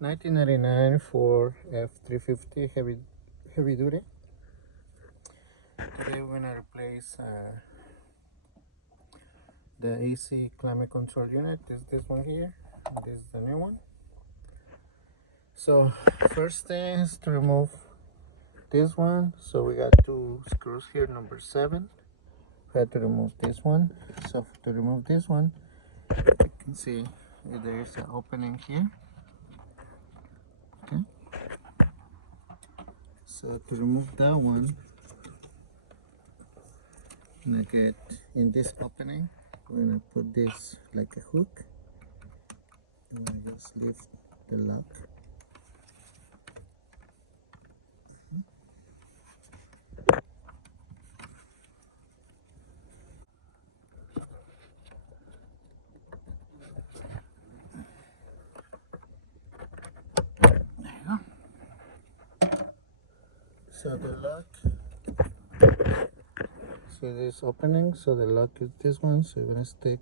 1999 for F350 heavy duty. Today we're gonna replace the AC climate control unit. This one here. This is the new one. So first thing is to remove this one. So we got two screws here, number 7. We had to remove this one. So to remove this one, you can see there is an opening here. Okay. So to remove that one, I'm gonna get in this opening. We're gonna put this like a hook. I'm gonna just lift the lock. There you go. So the lock. So this opening. So the lock is this one. So we're gonna stick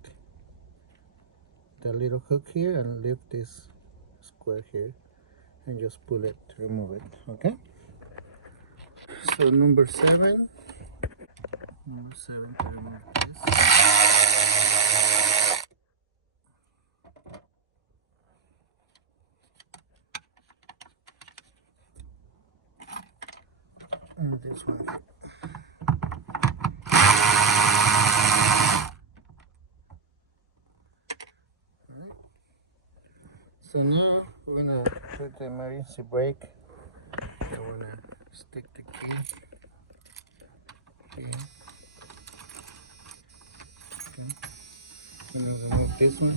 the little hook here and lift this square here and just pull it to remove it. Okay. So number 7 to remove this. And this one. Alright. So now we're gonna put the emergency brake. I'm gonna stick the key here. Okay. I'm gonna remove this one.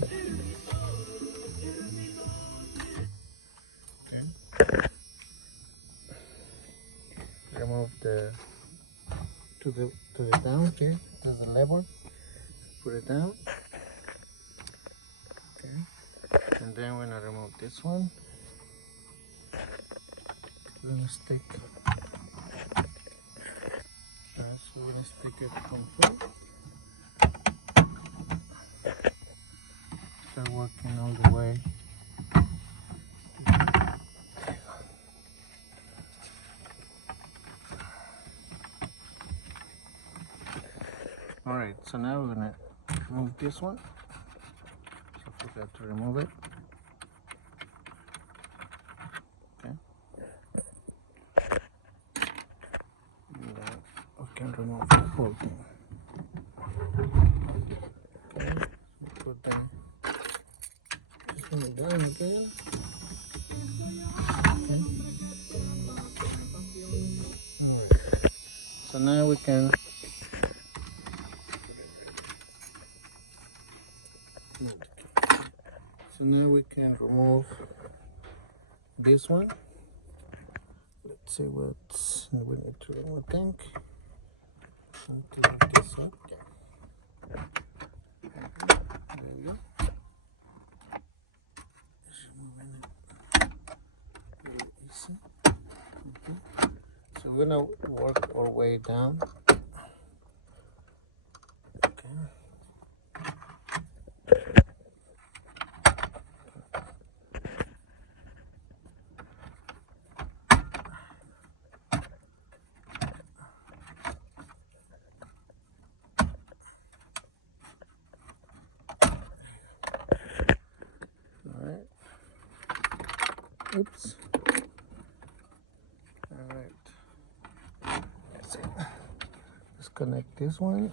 Okay. Remove the to the down here. There's the lever. Put it down. Okay. And then we're gonna remove this one. We're gonna stick. So we're gonna stick it from here. Start working all the way. Alright, so now we're gonna remove this one. So I forgot to remove it. Okay. And we can remove the whole thing. Okay, so put this one down again. Okay. Alright. So now we can remove this one. Let's see what's we need to remove. I think to lift this up. Yeah. There you go. Just removing it really easy. Okay. So we're gonna work our way down. Oops. All right. Let's see. Disconnect this one.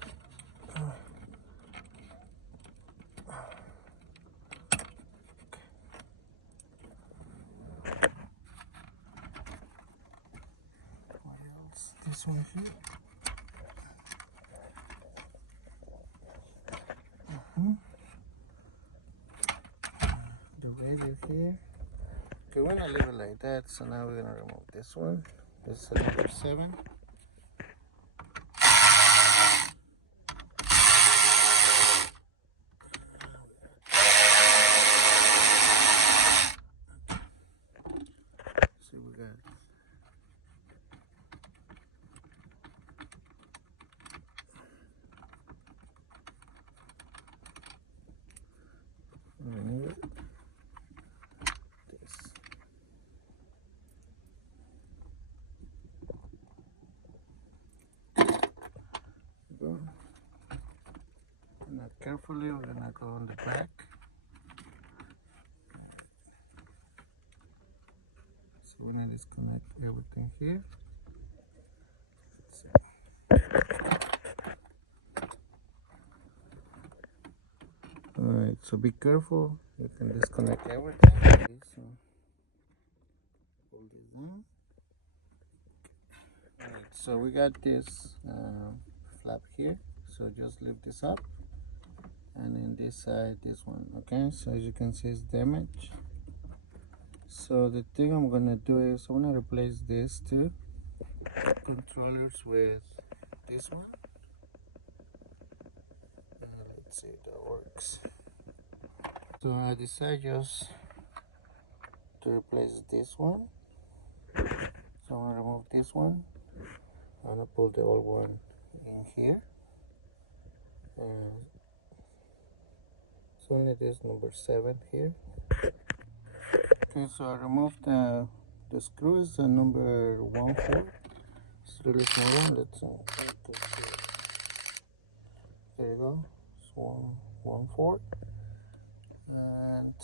What else? This one here. The radio here. Okay, we're gonna leave it like that. So now we're gonna remove this one. This is number 7. See, we got remove it. This. carefully. We're gonna go on the back. So we're gonna disconnect everything here. Let's see. Alright, so be careful. You can disconnect everything. Okay, so pull this down. Alright, so we got this flap here. So just lift this up. And in this side, this one. Okay, so as you can see, it's damaged. So the thing I'm gonna do is I'm gonna replace these two controllers with this one. Let's see if that works. So I decided just to replace this one. So I'm gonna remove this one. I'm gonna pull the old one in here. And it's only this number 7 here. Okay, so I removed the screws, the number 1/4. It's really small one. Let's see. There you go. It's 1/4. And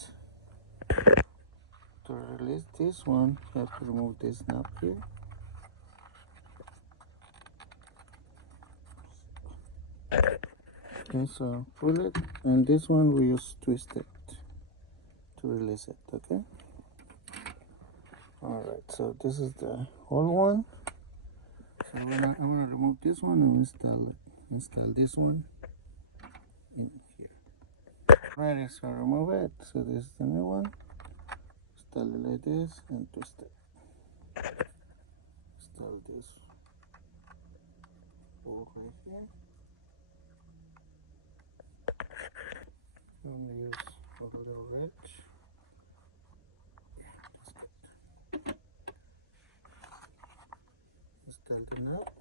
to release this one, you have to remove this nut here. Okay, so pull it, and this one we just twist it to release it. Okay. All right. So this is the whole one. So I'm gonna remove this one and install this one in here. Ready? So remove it. So this is the new one. Install it like this and twist it. Install this bolt right here. I'm gonna use a little wrench. Install the nut.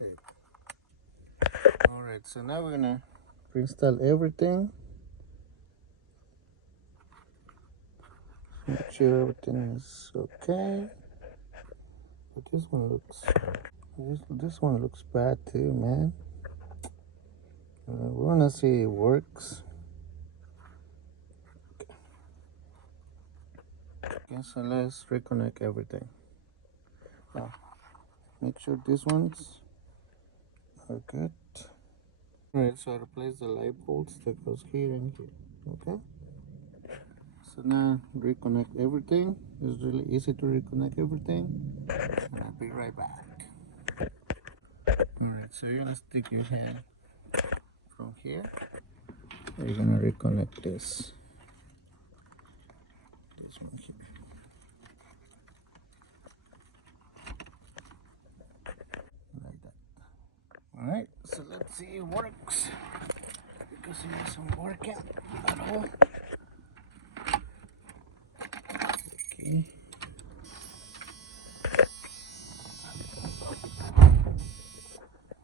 Okay. Alright, so now we're gonna install everything. Make sure everything is okay. But this one looks bad too, man. We wanna see it works. Okay, so let's reconnect everything. Make sure these ones are good. Alright, so I replace the light bolts that goes here and here. Okay. So now reconnect everything. It's really easy to reconnect everything. And I'll be right back. Alright, so you're gonna stick your hand from here. You're gonna reconnect this one here. Like that. Alright, so let's see it works. Because it isn't working at all. Okay.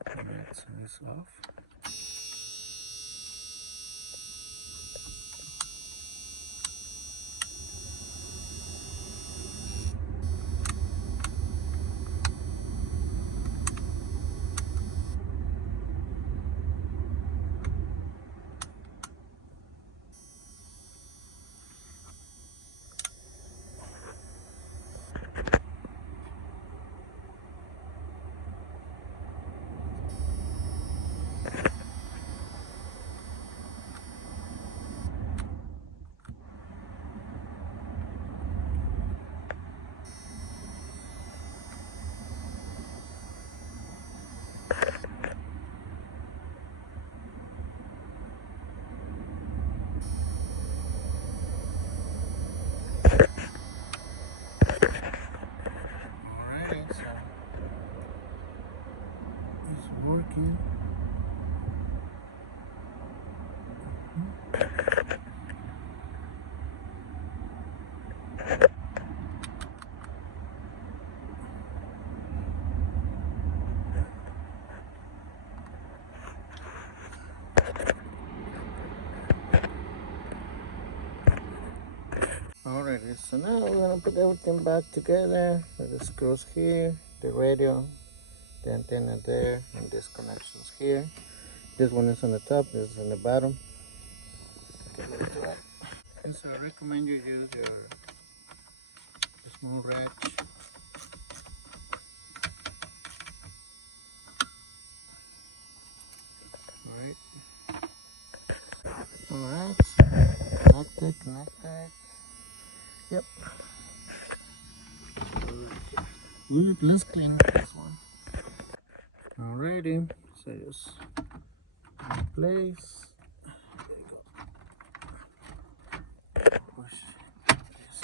Let's turn this off. Alright, so it's working. Alrighty, so now we're gonna put everything back together. The screws here, the radio the antenna there, and these connections here. This one is on the top, this is on the bottom. Yes, I recommend you use your small ratch. Alright, connected. Yep. Good, let's clean this one. Alrighty, so just in place. There you go. Push this.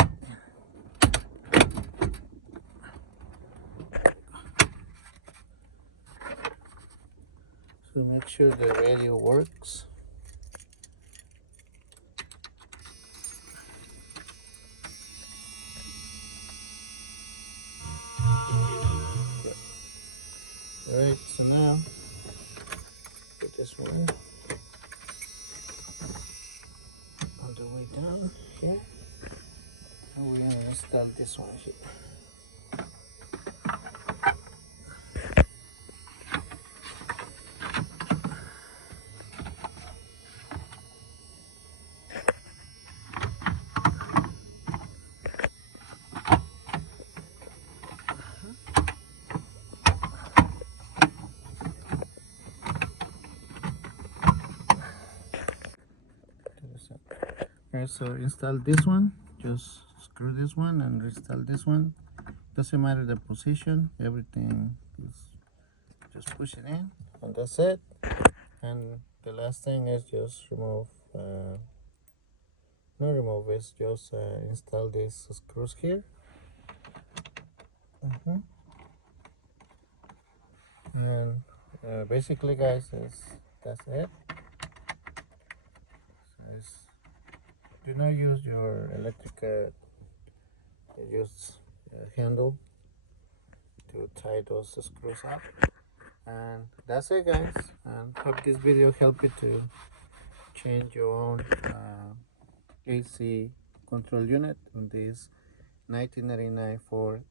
So make sure the radio works. Alright, so now put this one on the way down here. And we're gonna install this one here. Alright, so install this one. Just screw this one and install this one. Doesn't matter the position, everything is just push it in, and that's it. And the last thing is just remove, not remove, is just install these screws here. And basically, guys, that's it. So do not use your electric use handle to tie those screws up. And that's it, guys, and hope this video helped you to change your own AC control unit on this 1999 Ford